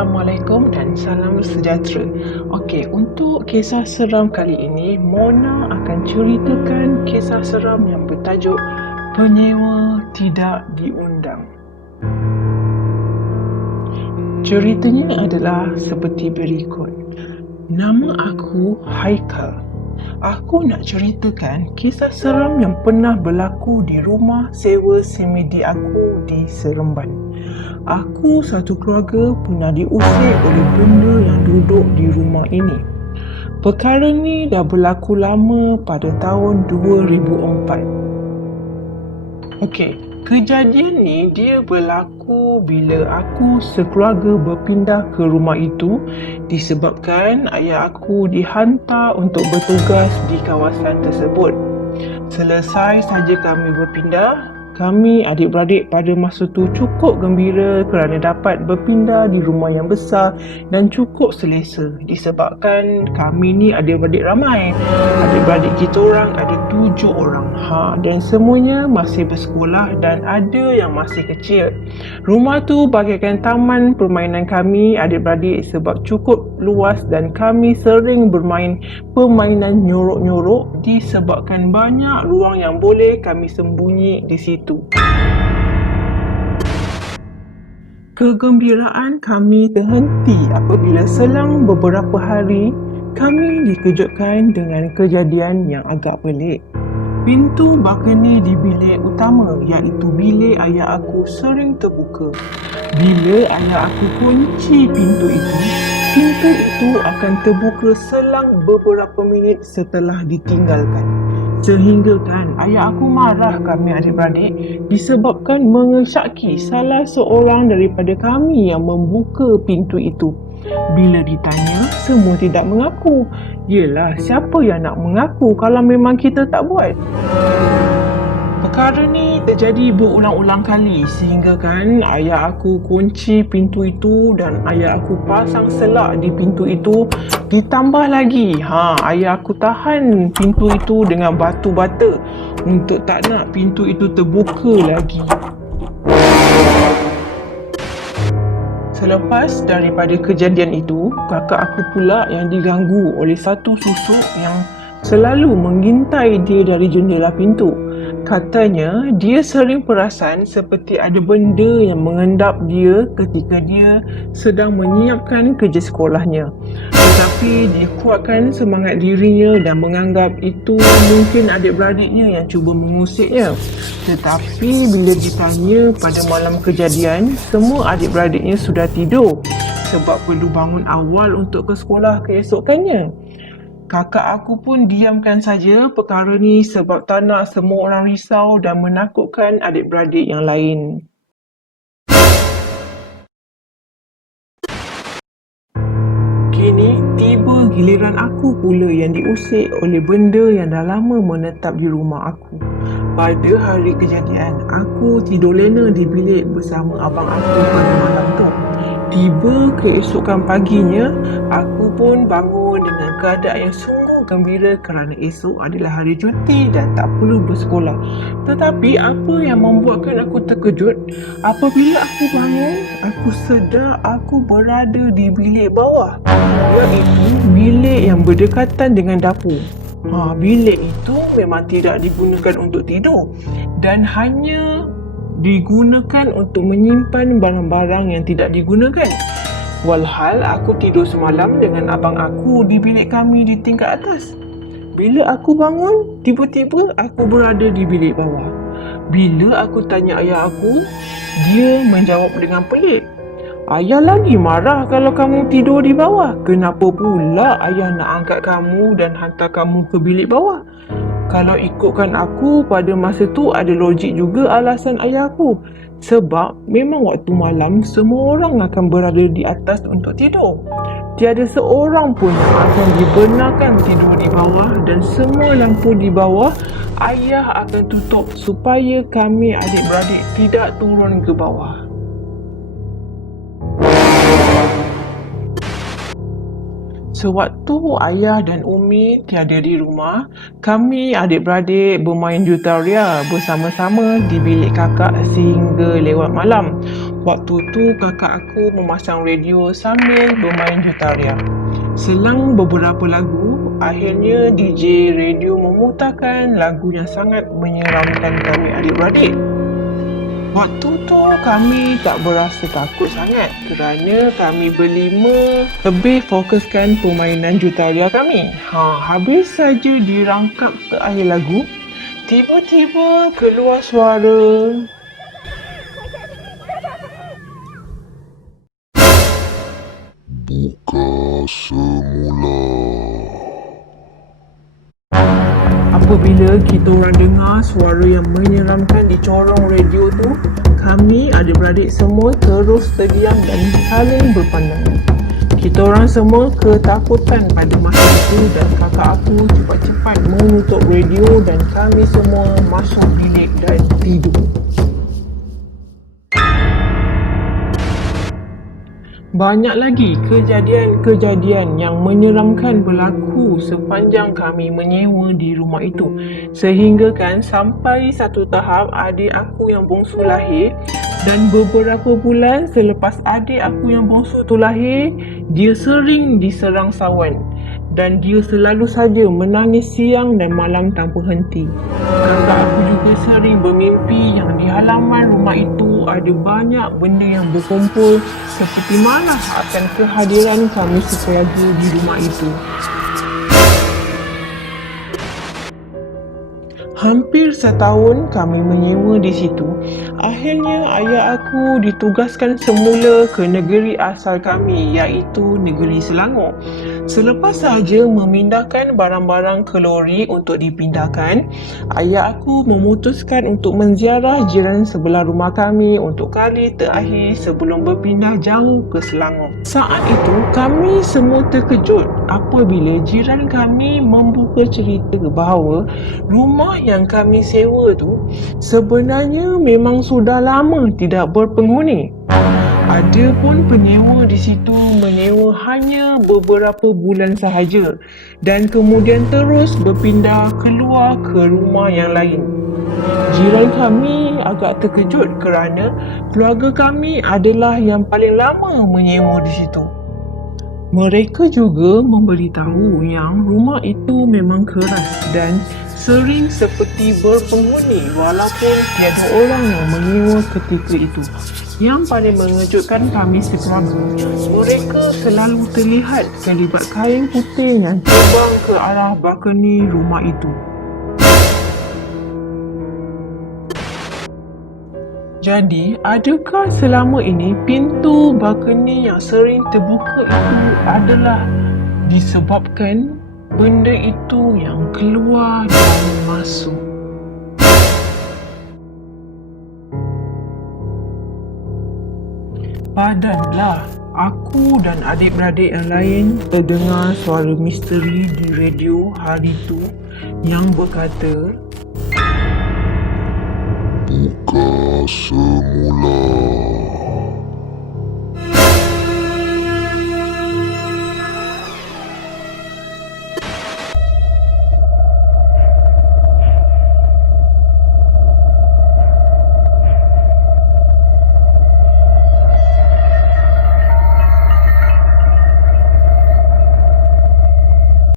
Assalamualaikum dan salam sejahtera. Okey, untuk kisah seram kali ini, Mona akan ceritakan kisah seram yang bertajuk Penyewa Tidak Diundang. Ceritanya adalah seperti berikut. Nama aku Haikal. Aku nak ceritakan kisah seram yang pernah berlaku di rumah sewa semedi aku di Seremban. Aku satu keluarga pernah diusir oleh benda yang duduk di rumah ini. Perkara ni dah berlaku lama pada tahun 2004. Okey, kejadian ni dia berlaku bila aku sekeluarga berpindah ke rumah itu disebabkan ayah aku dihantar untuk bertugas di kawasan tersebut. Selesai saja kami berpindah, kami adik-beradik pada masa tu cukup gembira kerana dapat berpindah di rumah yang besar dan cukup selesa disebabkan kami ni adik-beradik ramai. Adik-beradik kita orang ada 7 orang. Dan semuanya masih bersekolah dan ada yang masih kecil. Rumah tu bagaikan taman permainan kami adik-beradik sebab cukup luas dan kami sering bermain permainan nyorok-nyorok disebabkan banyak ruang yang boleh kami sembunyi di situ. Kegembiraan kami terhenti apabila selang beberapa hari kami dikejutkan dengan kejadian yang agak pelik. Pintu balkoni di bilik utama iaitu bilik ayah aku sering terbuka. Bila ayah aku kunci pintu itu akan terbuka selang beberapa minit setelah ditinggalkan. Sehinggakan ayah aku marah kami adik-beradik disebabkan mengesyaki salah seorang daripada kami yang membuka pintu itu. Bila ditanya, semua tidak mengaku. Yelah, siapa yang nak mengaku kalau memang kita tak buat? Perkara ni terjadi berulang-ulang kali sehinggakan ayah aku kunci pintu itu dan ayah aku pasang selak di pintu itu. Ditambah lagi, ayah aku tahan pintu itu dengan batu bata untuk tak nak pintu itu terbuka lagi. Selepas daripada kejadian itu, kakak aku pula yang diganggu oleh satu susuk yang selalu mengintai dia dari jendela pintu. Katanya, dia sering perasan seperti ada benda yang mengendap dia ketika dia sedang menyiapkan kerja sekolahnya. Tetapi dia kuatkan semangat dirinya dan menganggap itu mungkin adik-beradiknya yang cuba mengusiknya. Tetapi bila ditanya pada malam kejadian, semua adik-beradiknya sudah tidur sebab perlu bangun awal untuk ke sekolah keesokannya. Kakak aku pun diamkan saja perkara ni sebab tak nak semua orang risau dan menakutkan adik-beradik yang lain. Kini tiba giliran aku pula yang diusik oleh benda yang dah lama menetap di rumah aku. Pada hari kejadian, aku tidur lena di bilik bersama abang aku pada malam tu. Tiba keesokan paginya, aku pun bangun dengan keadaan yang sungguh gembira kerana esok adalah hari cuti dan tak perlu bersekolah. Tetapi apa yang membuatkan aku terkejut, apabila aku bangun, aku sedar aku berada di bilik bawah, iaitu bilik yang berdekatan dengan dapur. Bilik itu memang tidak digunakan untuk tidur dan hanya digunakan untuk menyimpan barang-barang yang tidak digunakan. Walhal aku tidur semalam dengan abang aku di bilik kami di tingkat atas. Bila aku bangun, tiba-tiba aku berada di bilik bawah. Bila aku tanya ayah aku, dia menjawab dengan pelik. Ayah lagi marah kalau kamu tidur di bawah. Kenapa pula ayah nak angkat kamu dan hantar kamu ke bilik bawah? Kalau ikutkan aku pada masa tu ada logik juga alasan ayah aku. Sebab memang waktu malam semua orang akan berada di atas untuk tidur. Tiada seorang pun yang akan dibenarkan tidur di bawah dan semua lampu di bawah ayah akan tutup supaya kami adik-beradik tidak turun ke bawah. Sewaktu ayah dan Umi tiada di rumah, kami adik-beradik bermain jutaria bersama-sama di bilik kakak sehingga lewat malam. Waktu tu kakak aku memasang radio sambil bermain jutaria. Selang beberapa lagu, akhirnya DJ radio memutarkan lagu yang sangat menyeramkan kami adik-beradik. Waktu tu kami tak berasa takut sangat kerana kami berlima lebih fokuskan permainan jutaria kami. Habis saja dirangkap ke akhir lagu, tiba-tiba keluar suara. Buka semula. Apabila kita orang dengar suara yang menyeramkan di corong radio tu, kami adik-beradik semua terus terdiam dan saling berpandangan. Kita orang semua ketakutan pada masa itu dan kakak aku cepat-cepat menutup radio dan kami semua masuk bilik dan tidur. Banyak lagi kejadian-kejadian yang menyeramkan berlaku sepanjang kami menyewa di rumah itu. Sehingga kan sampai satu tahap adik aku yang bongsu lahir dan beberapa bulan selepas adik aku yang bongsu tu lahir, dia sering diserang sawan dan dia selalu saja menangis siang dan malam tanpa henti. Kakak aku juga sering bermimpi yang di halaman rumah itu ada banyak benda yang berkumpul seperti malah akan kehadiran kami sekeluarga di rumah itu. Hampir setahun kami menyewa di situ. Akhirnya ayah aku ditugaskan semula ke negeri asal kami iaitu negeri Selangor. Selepas sahaja memindahkan barang-barang ke lori untuk dipindahkan, ayah aku memutuskan untuk menziarah jiran sebelah rumah kami untuk kali terakhir sebelum berpindah jauh ke Selangor. Saat itu kami semua terkejut apabila jiran kami membuka cerita bahawa rumah yang kami sewa tu sebenarnya memang sudah lama tidak berpenghuni. Ada pun penyewa di situ menyewa hanya beberapa bulan sahaja dan kemudian terus berpindah keluar ke rumah yang lain. Jiran kami agak terkejut kerana keluarga kami adalah yang paling lama menyewa di situ. Mereka juga memberitahu yang rumah itu memang keras dan sering seperti berpenghuni walaupun tiada orang yang menyewa ketika itu. Yang paling mengejutkan kami sekeluarga, mereka selalu terlihat kelibat kain putih yang terbang ke arah balkoni rumah itu. Jadi, adakah selama ini pintu balkoni yang sering terbuka itu adalah disebabkan benda itu yang keluar dan masuk? Padanlah, aku dan adik-beradik yang lain terdengar suara misteri di radio hari itu yang berkata, Buka semula.